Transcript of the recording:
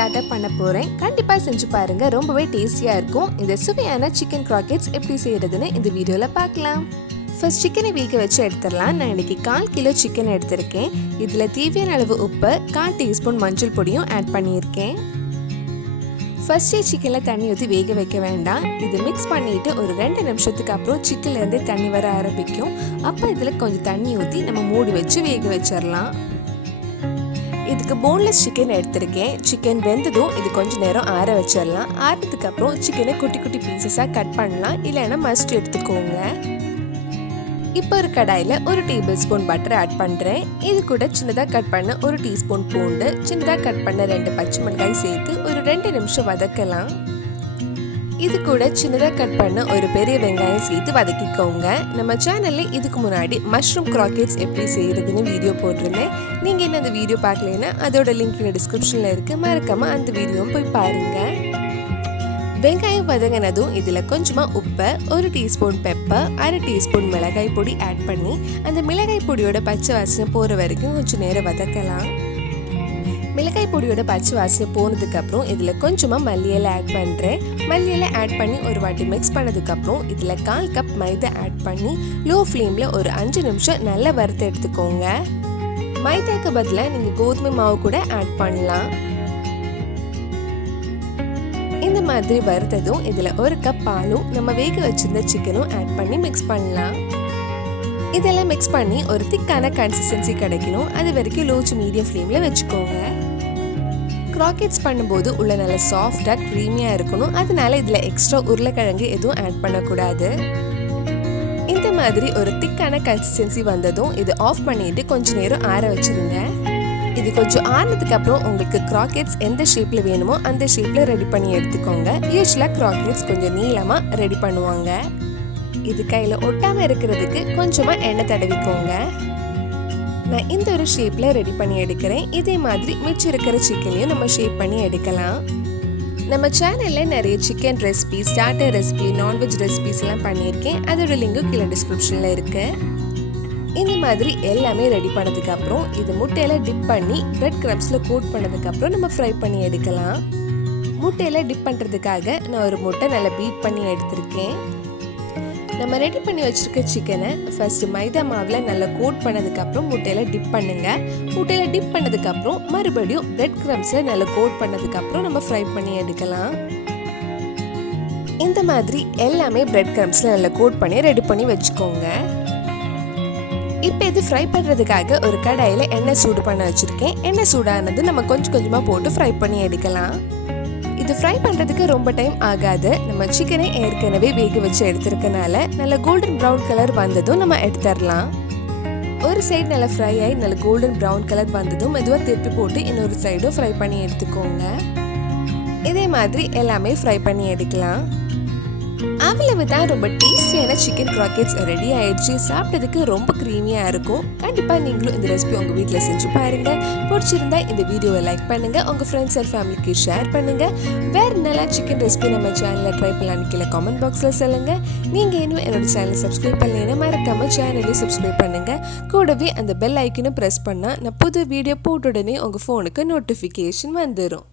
Start பண்ண போறேன். கண்டிப்பா செஞ்சு பாருங்க, ரொம்பவே டேஸ்டியா இருக்கும். இந்த சுவையான சிக்கன் கிராக்கெட்ஸ் எப்படி செய்யறதுன்னு இந்த வீடியோல பார்க்கலாம். ஃபர்ஸ்ட் சிக்கனை வேக வச்சு எடுத்துடலாம். நான் இன்னைக்கு 1/4 கிலோ சிக்கன் எடுத்திருக்கேன். இதுல தேவையான அளவு உப்பு, 1/4 டீஸ்பூன் மஞ்சள் பொடியும் ஆட் பண்ணியிருக்கேன். ஃபர்ஸ்டே சிக்கனில் தண்ணி ஊற்றி வேக வைக்க வேண்டாம். இது மிக்ஸ் பண்ணிட்டு ஒரு 2 நிமிஷத்துக்கு அப்புறம் சிக்கன்லேருந்து தண்ணி வர ஆரம்பிக்கும். அப்போ இதில் கொஞ்சம் தண்ணி ஊற்றி நம்ம மூடி வச்சு வேக வச்சிடலாம். இதுக்கு போன்லெஸ் சிக்கன் எடுத்திருக்கேன். சிக்கன் வெந்ததும் இது கொஞ்சம் நேரம் ஆற வச்சிடலாம். ஆறதுக்கு அப்புறம் சிக்கனை குட்டி குட்டி பீசஸாக கட் பண்ணலாம், இல்லைன்னா மஸ்ட் எடுத்துக்கோங்க. இப்போ ஒரு கடாயில் 1 டேபிள் ஸ்பூன் பட்டர் ஆட் பண்ணுறேன். இது கூட சின்னதாக கட் பண்ண 1 டீஸ்பூன் பூண்டு, சின்னதாக கட் பண்ண 2 பச்சை மிளகாய் சேர்த்து ஒரு 2 நிமிஷம் வதக்கலாம். இது கூட சின்னதாக கட் பண்ண ஒரு பெரிய வெங்காயம் சேர்த்து வதக்கிக்கோங்க. நம்ம சேனலில் இதுக்கு முன்னாடி மஷ்ரூம் கிராக்கெட்ஸ் எப்படி செய்கிறதுன்னு வீடியோ போட்டிருந்தேன். நீங்கள் என்ன அந்த வீடியோ பார்க்கலன்னா அதோட லிங்க் டிஸ்கிரிப்ஷனில் இருக்குது, மறக்காமல் அந்த வீடியோவும் போய் பாருங்கள். வெங்காயம் வதங்கினதும் இதில் கொஞ்சமாக உப்பு, 1 டீஸ்பூன் பெப்பர், 1/2 டீஸ்பூன் மிளகாய் பொடி ஆட் பண்ணி அந்த மிளகாய் பொடியோட பச்சை வாசனை போகிற வரைக்கும் கொஞ்சம் நேரம் வதக்கலாம். மிளகாய் பொடியோட பச்சை வாசனை போனதுக்கப்புறம் இதில் கொஞ்சமாக மல்லி இலை ஆட் பண்ணுறேன். மல்லி இலை ஆட் பண்ணி ஒரு வாட்டி மிக்ஸ் பண்ணதுக்கப்புறம் இதில் 1/4 கப் மைதா ஆட் பண்ணி லோ ஃப்ளேமில் ஒரு 5 நிமிஷம் நல்லா வறுத்து எடுத்துக்கோங்க. மைதாக்கு பதிலாக நீங்கள் கோதுமை மாவு கூட ஆட் பண்ணலாம். இந்த மாதிரி வறுத்ததும் இதில் 1 கப் பாலும் நம்ம வேக வச்சிருந்த சிக்கனும் ஆட் பண்ணி மிக்ஸ் பண்ணலாம். இதெல்லாம் மிக்ஸ் பண்ணி ஒரு திக்கான கன்சிஸ்டன்சி கிடைக்கணும். அது வரைக்கும் லோ டு மீடியம் ஃப்ளேமில் வச்சுக்கோங்க. கிராக்கெட்ஸ் பண்ணும்போது உள்ள நல்ல சாஃப்டாக க்ரீமியாக இருக்கணும். அதனால இதில் எக்ஸ்ட்ரா உருளைக்கிழங்கு எதுவும் ஆட் பண்ணக்கூடாது. இந்த மாதிரி ஒரு திக்கான கன்சிஸ்டன்சி வந்ததும் இது ஆஃப் பண்ணிட்டு கொஞ்சம் நேரம் ஆற வச்சுருங்க. இது கொஞ்சம் ஆறினதுக்கு அப்புறம் உங்களுக்கு கிராக்கெட்ஸ் எந்த ஷேப்பில் வேணுமோ அந்த ஷேப்பில் ரெடி பண்ணி எடுத்துக்கோங்க. யூஸ்வலாக கிராக்கெட்ஸ் கொஞ்சம் நீளமாக ரெடி பண்ணுவாங்க. இது கையில் ஒட்டாமல் இருக்கிறதுக்கு கொஞ்சமாக எண்ணெய் தடவிக்கோங்க. நான் இந்த ஒரு ஷேப்பில் ரெடி பண்ணி எடுக்கிறேன். இதே மாதிரி மிச்சம் இருக்கிற சிக்கனையும் நம்ம ஷேப் பண்ணி எடுக்கலாம். நம்ம சேனலில் நிறைய chicken recipe, starter recipe, non veg recipes எல்லாம் பண்ணியிருக்கேன். அதோட லிங்கும் கீழே டிஸ்கிரிப்ஷனில் இருக்குது. இந்த மாதிரி எல்லாமே ரெடி பண்ணதுக்கப்புறம் இது முட்டையில் டிப் பண்ணி பிரெட் கிரம்ஸில் கோட் பண்ணதுக்கப்புறம் நம்ம ஃப்ரை பண்ணி எடுக்கலாம். முட்டையில் டிப் பண்ணுறதுக்காக நான் ஒரு முட்டை நல்லா பீட் பண்ணி எடுத்திருக்கேன். நம்ம ரெடி பண்ணி வச்சிருக்க சிக்கனை ஃபர்ஸ்ட் மைதா மாவில் நல்லா கோட் பண்ணதுக்கப்புறம் முட்டையில் டிப் பண்ணுங்க. முட்டையில் டிப் பண்ணதுக்கப்புறம் மறுபடியும் பிரெட் கிரம்ஸில் நல்லா கோட் பண்ணதுக்கப்புறம் நம்ம ஃப்ரை பண்ணி எடுக்கலாம். இந்த மாதிரி எல்லாமே பிரெட் கிரம்ஸில் நல்லா கோட் பண்ணி ரெடி பண்ணி வச்சுக்கோங்க. இப்போ இது ஃப்ரை பண்ணுறதுக்காக ஒரு கடாயில் எண்ணெய் சூடு பண்ண வச்சுருக்கேன். எண்ணெய் சூடானது நம்ம கொஞ்சம் கொஞ்சமாக போட்டு ஃப்ரை பண்ணி எடுக்கலாம். இது ஃப்ரை பண்ணுறதுக்கு ரொம்ப டைம் ஆகாது. நம்ம சிக்கனை ஏற்கனவே வேக வச்சு எடுத்துருக்கனால நல்ல கோல்டன் ப்ரௌன் கலர் வந்ததும் நம்ம எடுத்துடலாம். ஒரு சைடு நல்லா ஃப்ரை ஆகி நல்ல கோல்டன் ப்ரௌன் கலர் வந்ததும் மெதுவாக திருப்பி போட்டு இன்னொரு சைடும் ஃப்ரை பண்ணி எடுத்துக்கோங்க. இதே மாதிரி எல்லாமே ஃப்ரை பண்ணி எடுக்கலாம். அவ்வளவுதான், ரொம்ப டேஸ்டியான சிக்கன் கிராக்கெட்ஸ் ரெடி ஆயிடுச்சு. சாப்பிட்டதுக்கு ரொம்ப க்ரீமியாக இருக்கும். கண்டிப்பாக நீங்களும் இந்த ரெசிபி உங்கள் வீட்டில் செஞ்சு பாருங்க. பிடிச்சிருந்தா இந்த வீடியோவை லைக் பண்ணுங்க, உங்கள் ஃப்ரெண்ட்ஸ் அண்ட் ஃபேமிலிக்கு ஷேர் பண்ணுங்க. வேறு நல்லா சிக்கன் ரெசிபி நம்ம சேனலில் ட்ரை பண்ணலான்னு கீழே கமெண்ட் பாக்ஸில் சொல்லுங்க. நீங்கள் இன்னும் என்னோட சேனலை சப்ஸ்கிரைப் பண்ணலைன்னா மறக்காமல் சேனலையும் சப்ஸ்கிரைப் பண்ணுங்க. கூடவே அந்த பெல் ஐக்கனும் ப்ரெஸ் பண்ணால் நான் புது வீடியோ போட்ட உடனே உங்கள் ஃபோனுக்கு நோட்டிஃபிகேஷன் வந்துடும்.